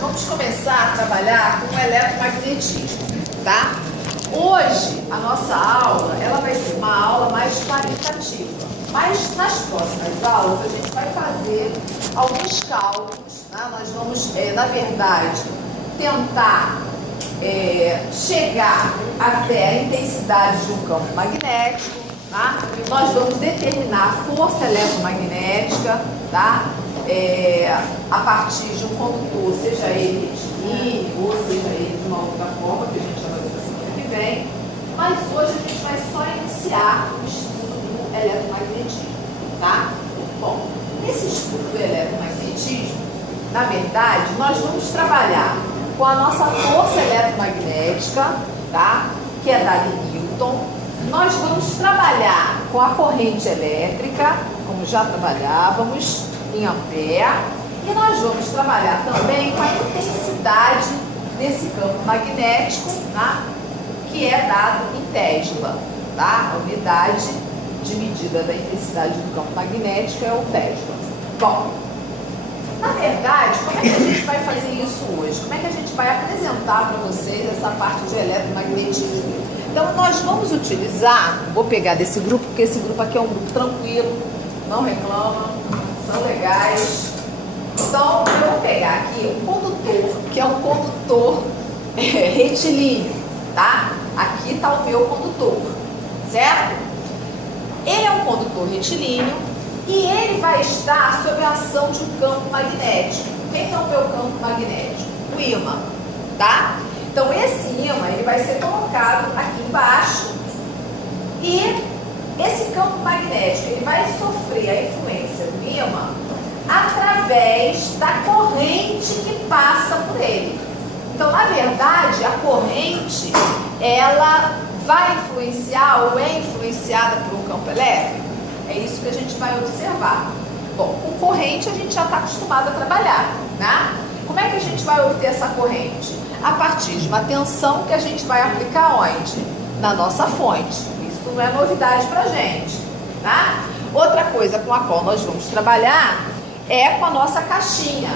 vamos começar a trabalhar com o eletromagnetismo, tá? Hoje, a nossa aula, ela vai ser uma aula mais qualitativa, mas nas próximas aulas a gente vai fazer alguns cálculos, tá? Nós vamos, na verdade, tentar chegar até a intensidade de um campo magnético, tá? Nós vamos determinar a força eletromagnética, tá? A partir de um condutor, seja ele retilíneo ou seja ele de uma outra forma, que a gente vai ver na semana que vem. Mas hoje a gente vai só iniciar o estudo do eletromagnetismo, tá? Bom, nesse estudo do eletromagnetismo, na verdade, nós vamos trabalhar com a nossa força eletromagnética, tá? Que é da Newton. Nós vamos trabalhar com a corrente elétrica, como já trabalhávamos, em ampere, e nós vamos trabalhar também com a intensidade desse campo magnético, tá? Que é dado em Tesla, tá? A unidade de medida da intensidade do campo magnético é o Tesla. Bom, na verdade, como é que a gente vai fazer isso hoje? Como é que a gente vai apresentar para vocês essa parte de eletromagnetismo? Então, nós vamos utilizar, vou pegar desse grupo, porque esse grupo aqui é um grupo tranquilo, não reclama, são legais. Então, eu vou pegar aqui um condutor, que é um condutor retilíneo, tá? Aqui está o meu condutor, certo? Ele é um condutor retilíneo e ele vai estar sob a ação de um campo magnético. Quem é o meu campo magnético? O ímã, tá? Então, esse ímã, ele vai ser colocado aqui embaixo e esse campo magnético, ele vai sofrer a influência do ímã através da corrente que passa por ele. Então, na verdade, a corrente, ela vai influenciar ou é influenciada por um campo elétrico? É isso que a gente vai observar. Bom, com corrente a gente já está acostumado a trabalhar, né? Como é que a gente vai obter essa corrente? A partir de uma tensão que a gente vai aplicar onde? Na nossa fonte. Isso não é novidade pra gente, tá? Outra coisa com a qual nós vamos trabalhar é com a nossa caixinha,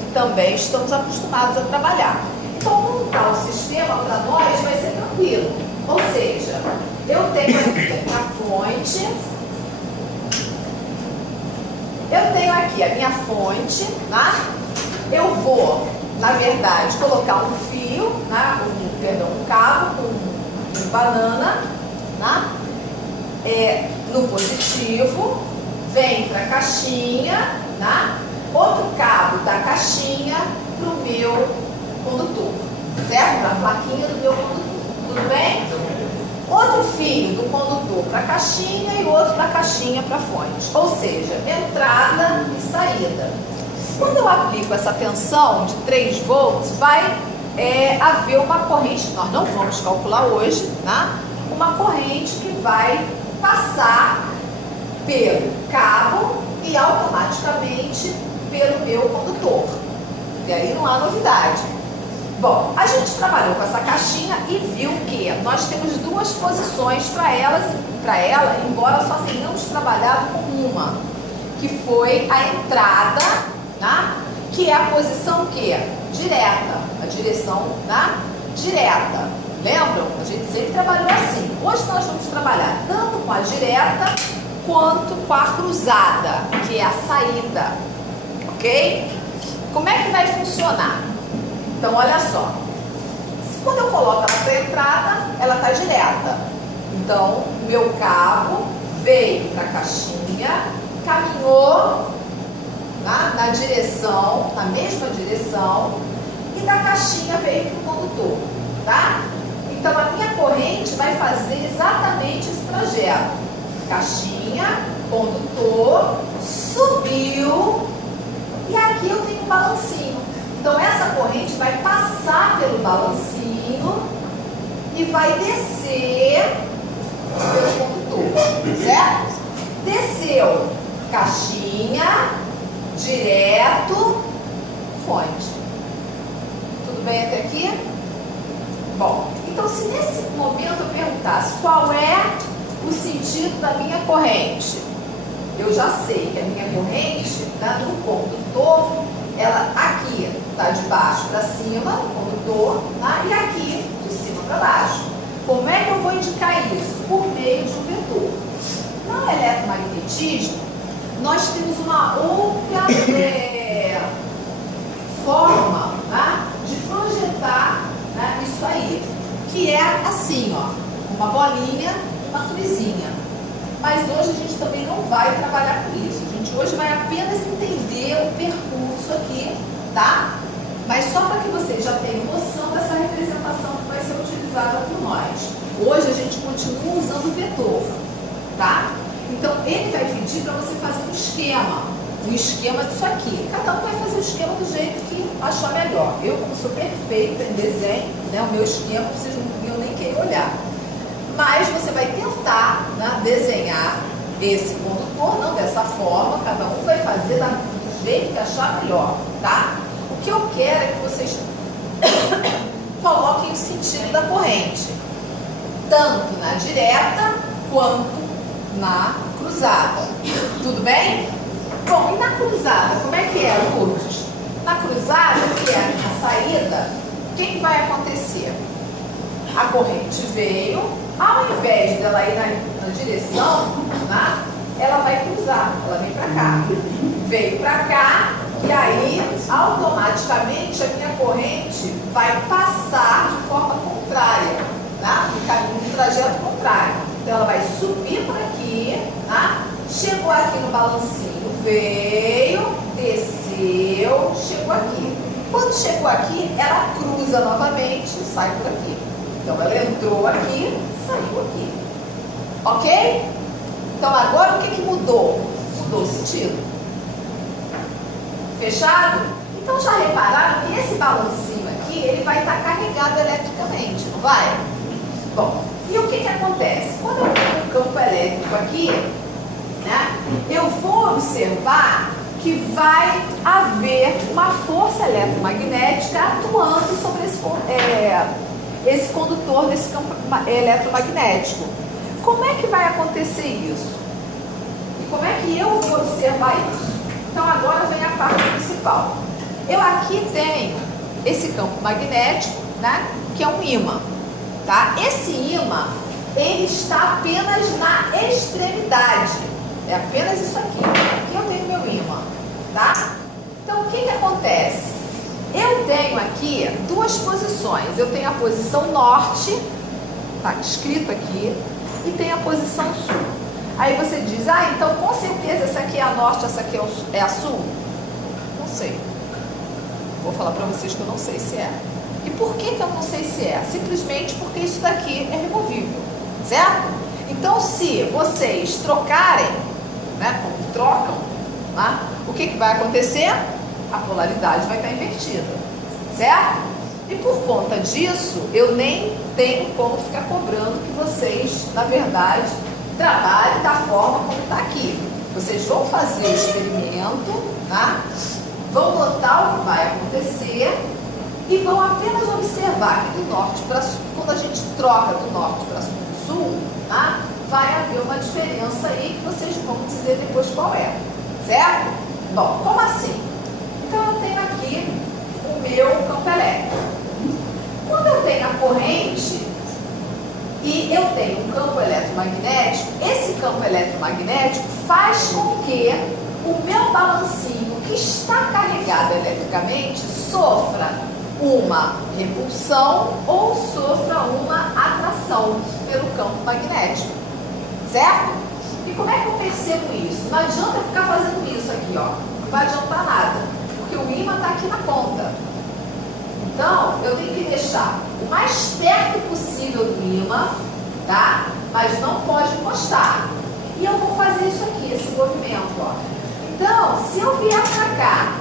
que também estamos acostumados a trabalhar. Então, montar o sistema para nós vai ser tranquilo. Ou seja, eu tenho aqui a fonte, eu tenho aqui a minha fonte, tá? Eu vou, na verdade, colocar um fio, né? Um cabo com banana, tá? No positivo, vem para a caixinha, tá? Outro cabo da caixinha para o meu condutor, certo? Para a plaquinha do meu condutor, tudo bem? Outro fio do condutor para a caixinha e outro da caixinha para a fonte, ou seja, entrada e saída. Quando eu aplico essa tensão de 3 volts, vai haver uma corrente, que nós não vamos calcular hoje, tá? Uma corrente que vai passar pelo cabo e automaticamente pelo meu condutor. E aí não há novidade. Bom, a gente trabalhou com essa caixinha e viu que nós temos 2 posições para ela, embora só tenhamos trabalhado com uma, que foi a entrada, tá? Que é a posição que? Direta, a direção, tá? Direta. Lembram? A gente sempre trabalhou assim. Hoje nós vamos trabalhar tanto com a direta quanto com a cruzada, que é a saída, ok? Como é que vai funcionar? Então, olha só. Quando eu coloco ela para a entrada, ela está direta. Então, meu cabo veio para a caixinha, caminhou na direção, na mesma direção, e da caixinha veio para o condutor, tá? Então, a minha corrente vai fazer exatamente esse trajeto. Caixinha, condutor, subiu, e aqui eu tenho um balancinho. Então, essa corrente vai passar pelo balancinho e vai descer pelo condutor, certo? Desceu, caixinha, direto, fonte. Tudo bem até aqui? Bom, então se nesse momento eu perguntasse qual é o sentido da minha corrente, eu já sei que a minha corrente, tá, no condutor, ela aqui está de baixo para cima, o condutor, tá? E aqui de cima para baixo. Como é que eu vou indicar isso? Por meio de um vetor. No eletromagnetismo, nós temos uma outra forma, tá, de projetar, né, isso aí, que é assim, ó, uma bolinha, uma cruzinha. Mas hoje a gente também não vai trabalhar com isso. A gente hoje vai apenas entender o percurso aqui, tá? Mas só para que vocês já tenham noção dessa representação que vai ser utilizada por nós. Hoje a gente continua usando o vetor, tá? Então ele vai pedir para você fazer um esquema disso aqui. Cada um vai fazer o esquema do jeito que achar melhor. Eu, como sou perfeita em desenho, né, o meu esquema, vocês não iam nem querer olhar. Mas você vai tentar, né, desenhar esse condutor, não dessa forma, cada um vai fazer do jeito que achar melhor, tá? O que eu quero é que vocês coloquem o sentido da corrente, tanto na direta quanto na cruzada. Tudo bem? Bom, e na cruzada, como é que é, Lourdes? Na cruzada, que é a saída, o que vai acontecer? A corrente veio, ao invés dela ir na direção, né, ela vai cruzar, ela vem para cá. Veio para cá, e aí, automaticamente, a minha corrente vai passar de forma contrária, né, no trajeto contrário. Então, ela vai subir por aqui, né, chegou aqui no balancinho, veio, desceu, chegou aqui. Quando chegou aqui, ela cruza novamente e sai por aqui. Então, ela entrou aqui, saiu aqui. Ok? Então, agora o que mudou? Mudou o sentido. Fechado? Então, já repararam que esse balancinho aqui, ele vai estar carregado eletricamente, não vai? Bom, e o que acontece? Quando eu tenho um campo elétrico aqui, né, eu vou observar que vai haver uma força eletromagnética atuando sobre esse condutor desse campo eletromagnético. Como é que vai acontecer isso? E como é que eu vou observar isso? Então agora vem a parte principal. Eu aqui tenho esse campo magnético, né, que é um ímã, tá? Esse ímã, ele está apenas na extremidade. É apenas isso aqui. Aqui eu tenho meu ímã, tá? Então o que acontece? Eu tenho aqui duas posições. Eu tenho a posição norte, tá escrito aqui, e tem a posição sul. Aí você diz, então com certeza essa aqui é a norte, essa aqui é a sul? Não sei. Vou falar para vocês que eu não sei se é. E por que eu não sei se é? Simplesmente porque isso daqui é removível, certo? Então se vocês trocarem, né, como trocam, né, o que vai acontecer? A polaridade vai estar invertida, certo? E por conta disso, eu nem tenho como ficar cobrando que vocês, na verdade, trabalhem da forma como está aqui. Vocês vão fazer o experimento, tá? Vão notar o que vai acontecer e vão apenas observar que do norte para sul, quando a gente troca do norte para sul, tá? Vai haver uma diferença aí que vocês vão dizer depois qual é, certo? Bom, como assim? Então eu tenho aqui o meu campo elétrico. Quando eu tenho a corrente e eu tenho um campo eletromagnético, esse campo eletromagnético faz com que o meu balancinho, que está carregado eletricamente, sofra uma repulsão ou sofra uma atração pelo campo magnético, certo? E como é que eu percebo isso? Não adianta ficar fazendo isso aqui, ó, não vai adiantar nada, porque o ímã está aqui na ponta. Então, eu tenho que deixar o mais perto possível do ímã, tá? Mas não pode encostar. E eu vou fazer isso aqui, esse movimento, ó. Então, se eu vier pra cá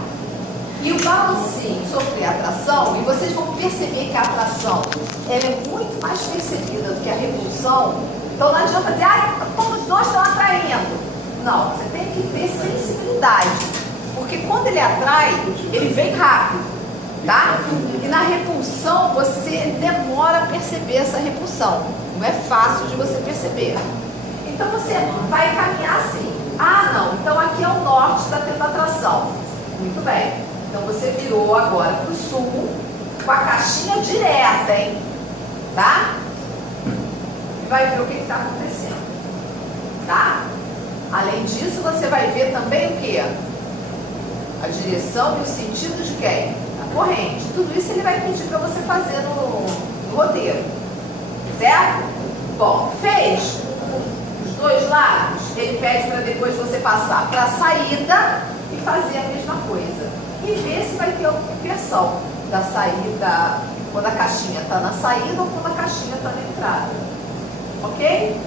e o balancinho sofrer atração, e vocês vão perceber que a atração ela é muito mais percebida do que a repulsão, então não adianta dizer, os dois estão atraindo. Não, você tem que ter sensibilidade, porque quando ele atrai, ele vem rápido, tá? E na repulsão, você demora a perceber essa repulsão. Não é fácil de você perceber. Então você vai caminhar assim. Não, então aqui é o norte, está tendo atração. Muito bem. Então você virou agora para o sul com a caixinha direta, hein? Tá? E vai ver o que está acontecendo. Tá? Além disso, você vai ver também o que? A direção e o sentido de quem? A corrente. Tudo isso ele vai pedir para você fazer no roteiro. Certo? Bom, fez os dois lados, ele pede para depois você passar para a saída e fazer a mesma coisa. E ver se vai ter alguma inversão da saída, quando a caixinha está na saída ou quando a caixinha está na entrada. Ok?